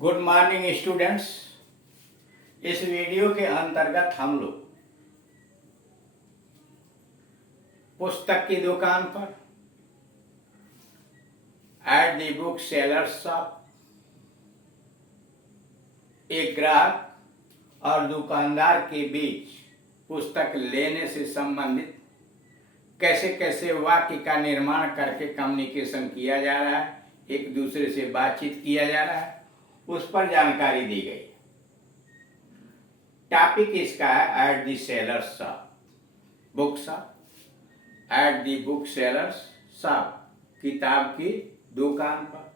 Good morning students. इस video के अंतर्गत हम लोग पुस्तक की दुकान पर at the book seller shop एक ग्राहक और दुकानदार के बीच पुस्तक लेने से संबंधित कैसे कैसे वाक्य का निर्माण करके कम्युनिकेशन किया जा रहा है, एक दूसरे से बातचीत किया जा रहा है, उस पर जानकारी दी गई। टॉपिक इसका है at the sellers shop, book shop, at the book sellers shop, किताब की दुकान पर।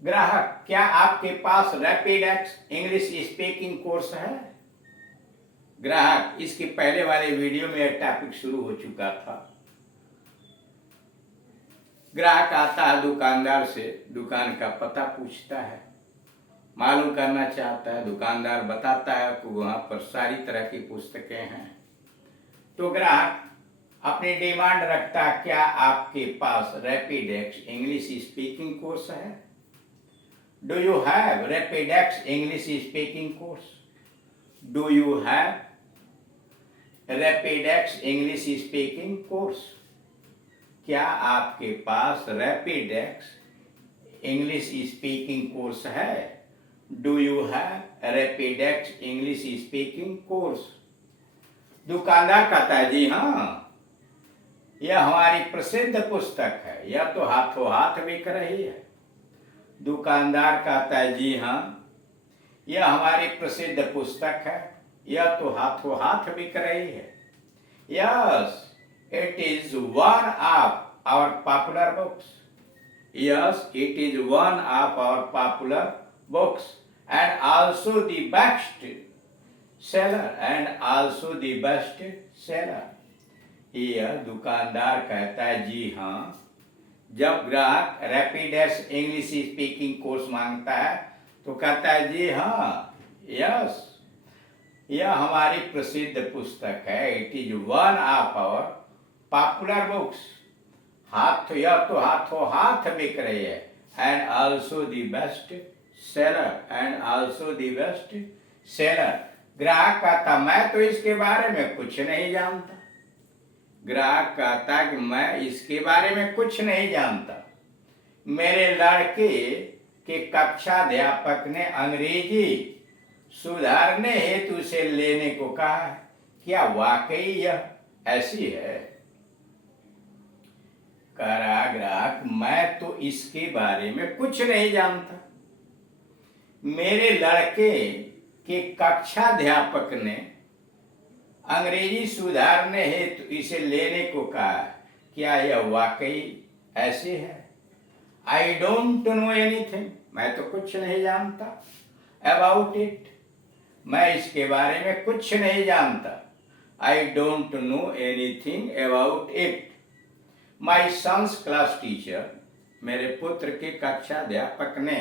ग्राहक, क्या आपके पास रैपिडेक्स इंग्लिश स्पीकिंग कोर्स है? ग्राहक, इसके पहले वाले वीडियो में यह टॉपिक शुरू हो चुका था। ग्राहक आता है दुकानदार से, दुकान का पता पूछता है, मालूम करना चाहता है। दुकानदार बताता है कि वहाँ पर सारी तरह की पुस्तकें हैं। तो ग्राहक अपनी डिमांड रखता है, क्या आपके पास रैपिडेक्स इंग्लिश स्पीकिंग कोर्स है? Do you have Rapidex English speaking course? Do you have Rapidex English speaking course? क्या आपके पास रैपिडेक्स इंग्लिश स्पीकिंग कोर्स है? Do you have Rapidex English speaking course? दुकानदार कहता है, जी हाँ, यह हमारी प्रसिद्ध पुस्तक है, यह तो हाथों हाथ बिक रही है। दुकानदार कहता है, जी हाँ, यह हमारी प्रसिद्ध पुस्तक है, यह तो हाथों हाथ बिक रही है। Yes, it is one of our popular books. Yes, it is one of our popular books and also the best seller and also the best seller. यह दुकानदार कहता है, जी हाँ। जब ग्राहक रैपिडेक्स इंग्लिश स्पीकिंग कोर्स मांगता है तो कहता है, जी हाँ, यस, यह हमारी प्रसिद्ध पुस्तक है। It is one of our popular books. यह तो हाथों हाथ बिक रही है। And also the best seller, and also the best seller. ग्राहक कहता, मैं तो इसके बारे में कुछ नहीं जानता। ग्राहक कहता कि मैं इसके बारे में कुछ नहीं जानता। मेरे लड़के के कक्षाध्यापक ने अंग्रेजी सुधारने हेतु से लेने को कहा है। क्या वाकई यह ऐसी है? कह रहा ग्राहक, मैं तो इसके बारे में कुछ नहीं जानता। मेरे लड़के के कक्षाध्यापक ने अंग्रेजी सुधारने हेतु इसे लेने को कहा है। क्या यह वाकई ऐसे है? आई डोंट नो एनीथिंग, मैं तो कुछ नहीं जानता। अबाउट इट, मैं इसके बारे में कुछ नहीं जानता। I don't know anything about it. My son's class teacher, मेरे पुत्र के कक्षाध्यापक ने,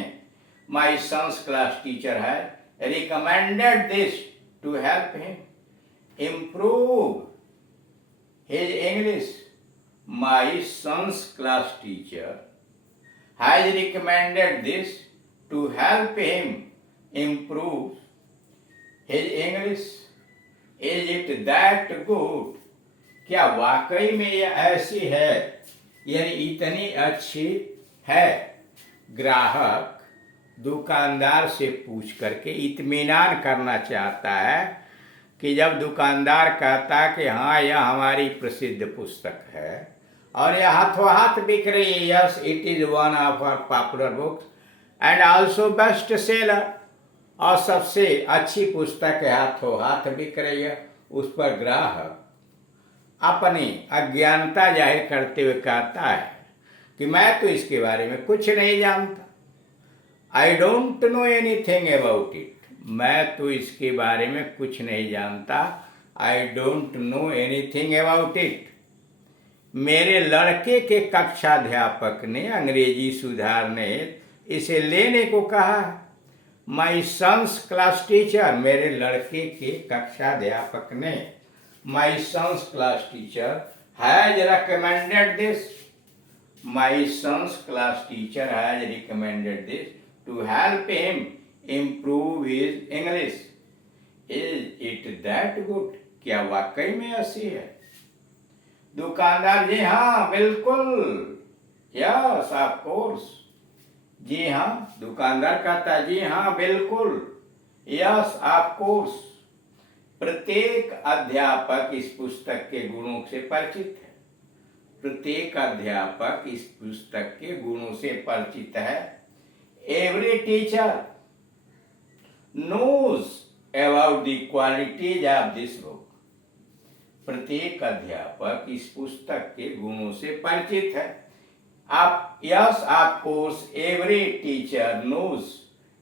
माई सन्स क्लास टीचर है, recommended this to help him improve his English. My son's class teacher has recommended this to help him improve his English. Is it that good? क्या वाकई में यह ऐसी है, यानी इतनी अच्छी है? ग्राहक दुकानदार से पूछ करके इत्मीनान करना चाहता है कि जब दुकानदार कहता कि हाँ, यह हमारी प्रसिद्ध पुस्तक है और यह हाथों हाथ बिक रही है, yes, it is one of our popular books and also best seller, और सबसे अच्छी पुस्तक है, हाथों हाथ बिक रही है, उस पर ग्राहक अपनी अज्ञानता जाहिर करते हुए कहता है कि मैं तो इसके बारे में कुछ नहीं जानता। I don't know anything about it, मैं तो इसके बारे में कुछ नहीं जानता। I don't know anything about it. मेरे लड़के के कक्षाध्यापक ने अंग्रेजी सुधारने इसे लेने को कहा है। माई सन्स क्लास टीचर, मेरे लड़के के कक्षाध्यापक ने, my son's class teacher has recommended this, my son's class teacher has recommended this to help him improve his English. Is it that good? क्या वाकई में ऐसी है? दुकानदार जी हाँ बिल्कुल, यस ऑफ कोर्स। जी हाँ, दुकानदार कहता है जी हाँ बिल्कुल, यस ऑफ कोर्स। प्रत्येक अध्यापक इस पुस्तक के गुणों से परिचित है। प्रत्येक अध्यापक इस पुस्तक के गुणों से परिचित है। Every teacher knows about the qualities of this book. प्रत्येक अध्यापक इस पुस्तक के गुणों से परिचित है। आप yes of course every teacher knows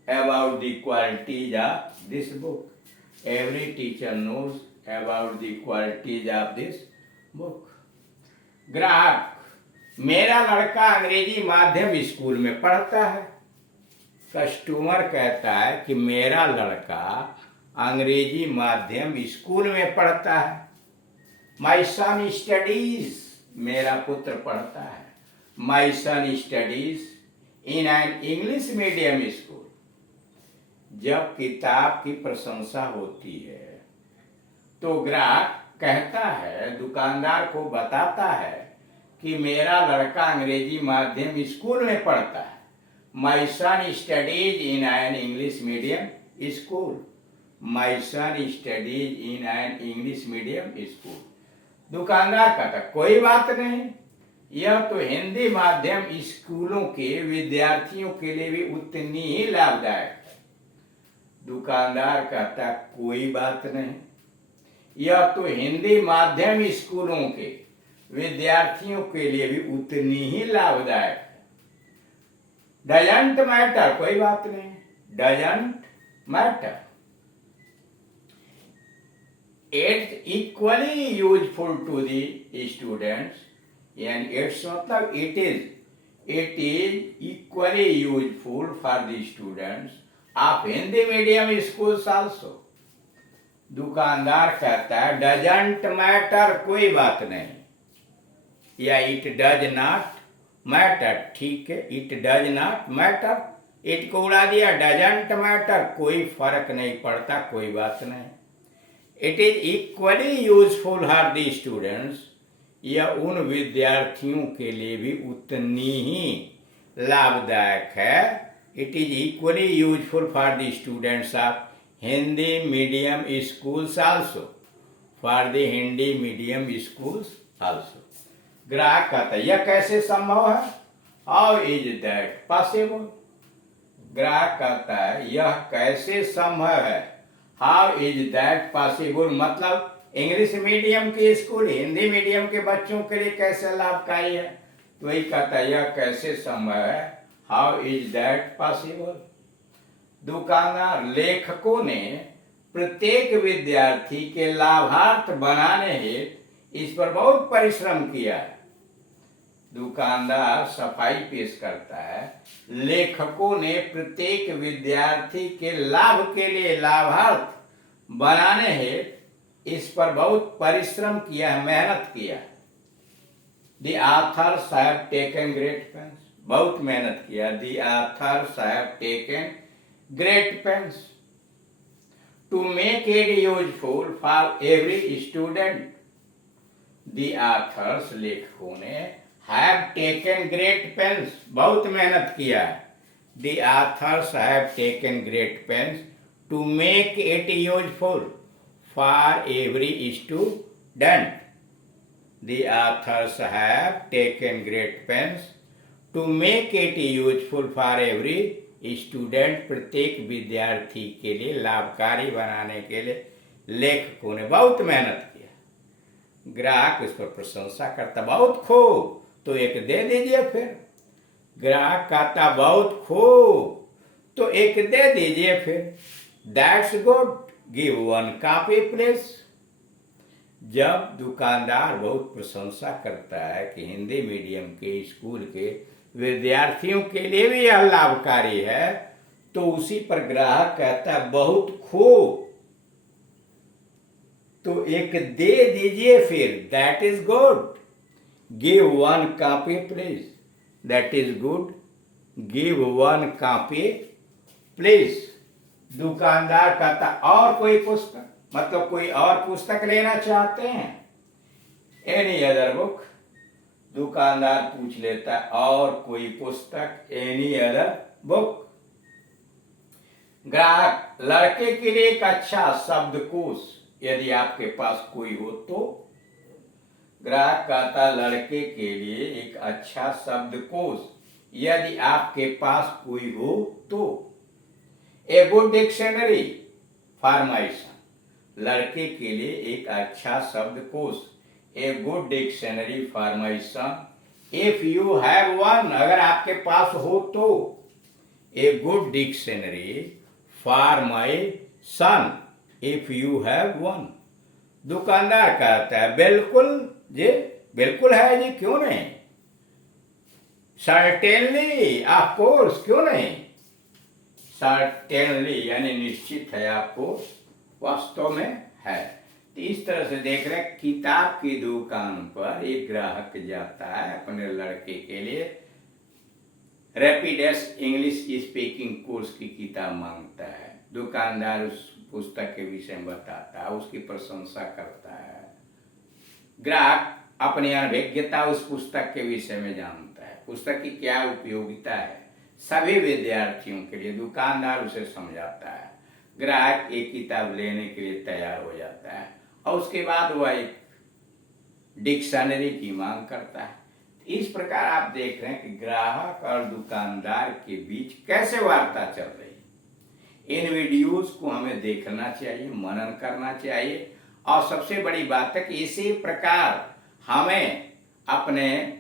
about the qualities of this book. Every teacher knows about the qualities of this book. ग्राहक, मेरा लड़का अंग्रेजी माध्यम स्कूल में पढ़ता है। कस्टमर कहता है कि मेरा लड़का अंग्रेजी माध्यम स्कूल में पढ़ता है। माई सन स्टडीज, मेरा पुत्र पढ़ता है। माई सन studies in an English medium school. जब किताब की प्रशंसा होती है तो ग्राहक कहता है, दुकानदार को बताता है कि मेरा लड़का अंग्रेजी माध्यम स्कूल में पढ़ता है। माई सन studies in an English medium school. My sun studies in an English medium school. दुकानदार कहता कोई बात नहीं, यह तो हिंदी माध्यम स्कूलों के विद्यार्थियों के लिए भी उतनी ही लाभदायक है। दुकानदार कहता कोई बात नहीं, यह तो हिंदी माध्यम स्कूलों के विद्यार्थियों के लिए भी उतनी ही लाभदायक है। डजंट मैटर, कोई बात नहीं, doesn't matter. It's equally useful to the students, and it's मतलब it is equally useful for the students of Hindi medium schools also. दुकानदार कहता है डजंट मैटर, कोई बात नहीं, या इट डज नॉट मैटर। ठीक है, it does not matter, it को उड़ा दिया, डजंट मैटर, कोई फर्क नहीं पड़ता, कोई बात नहीं। It is equally useful for the students, यह उन विद्यार्थियों के लिए भी उतनी ही लाभदायक है। It is equally useful for the students of Hindi medium schools also, for the Hindi medium schools also. ग्राहक कहता है यह कैसे संभव है? How is that possible? ग्राहक कहता है यह कैसे संभव है? हाउ इज दैट पॉसिबल मतलब इंग्लिश मीडियम के स्कूल हिंदी मीडियम के बच्चों के लिए कैसे लाभकारी है? तो वही कहता है यह कैसे संभव है? How is that possible? दुकानदार, लेखकों ने प्रत्येक विद्यार्थी के लाभार्थ बनाने हेतु इस पर बहुत परिश्रम किया है। दुकानदार सफाई पेश करता है, लेखकों ने प्रत्येक विद्यार्थी के लाभ के लिए लाभार्थ बनाने हेतु इस पर बहुत परिश्रम किया है, मेहनत किया है। The authors have taken great pains, बहुत मेहनत किया। The authors have taken great pains to make it useful for every student. The authors, लेखकों ने have taken great pains, बहुत मेहनत किया है। The authors have taken great pains to make it useful for every student. The authors have taken great pains to make it useful for every student. प्रत्येक विद्यार्थी के लिए लाभकारी बनाने के लिए लेखकों ने बहुत मेहनत किया। ग्राहक उस पर प्रशंसा करता, बहुत खूब, तो एक दे दीजिए फिर। ग्राहक कहता बहुत खूब, तो एक दे दीजिए फिर। That's good, give one copy please. जब दुकानदार बहुत प्रशंसा करता है कि हिंदी मीडियम के स्कूल के विद्यार्थियों के लिए भी यह लाभकारी है, तो उसी पर ग्राहक कहता है बहुत खूब, तो एक दे दीजिए फिर। That is good, give one copy please. That is good, give one copy please. दुकानदार कहता और कोई पुस्तक, मतलब कोई और पुस्तक लेना चाहते हैं? Any other book. दुकानदार पूछ लेता है और कोई पुस्तक? Any other book. ग्राहक, लड़के के लिए एक अच्छा शब्दकोश यदि आपके पास कोई हो तो। ग्राहक कहता लड़के के लिए एक अच्छा शब्दकोश यदि आपके पास कोई हो तो। A good dictionary for my son. लड़के के लिए एक अच्छा शब्दकोश, a good dictionary for my son. If you have one, अगर आपके पास हो तो। A good dictionary for my son if you have one. दुकानदार कहता है बिल्कुल जी, बिल्कुल है जी, क्यों नहीं? सर्टेनली, ऑफ कोर्स, क्यों नहीं? सर्टेनली यानी निश्चित है, आपको वास्तव में है। तो इस तरह से देख रहे हैं, किताब की दुकान पर एक ग्राहक जाता है अपने लड़के के लिए रैपिडेस्ट इंग्लिश स्पीकिंग कोर्स की किताब मांगता है। दुकानदार उस पुस्तक के विषय में बताता है, उसकी प्रशंसा करता है। ग्राहक अपनी अनभिज्ञता उस पुस्तक के विषय में जानता है, पुस्तक की क्या उपयोगिता है सभी विद्यार्थियों के लिए। दुकानदार उसे समझाता है। ग्राहक एक किताब लेने के लिए तैयार हो जाता है और उसके बाद वह एक डिक्शनरी की मांग करता है। इस प्रकार आप देख रहे हैं कि ग्राहक और दुकानदार के बीच कैसे वार्ता चल रही है। इन वीडियोस को हमें देखना चाहिए, मनन करना चाहिए, और सबसे बड़ी बात है कि इसी प्रकार हमें अपने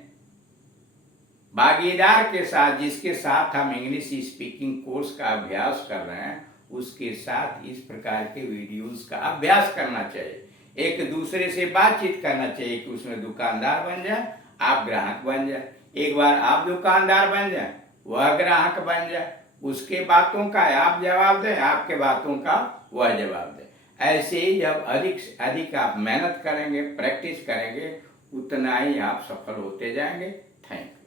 भागीदार के साथ, जिसके साथ हम इंग्लिश स्पीकिंग कोर्स का अभ्यास कर रहे हैं, उसके साथ इस प्रकार के वीडियोस का अभ्यास करना चाहिए। एक दूसरे से बातचीत करना चाहिए कि उसमें दुकानदार बन जाए, आप ग्राहक बन जाए। एक बार आप दुकानदार बन जाए, वह ग्राहक बन जाए। उसके बातों का आप जवाब दें, आपके बातों का वह जवाब दे। ऐसे ही जब अधिक से अधिक आप मेहनत करेंगे, प्रैक्टिस करेंगे, उतना ही आप सफल होते जाएंगे। Thank you.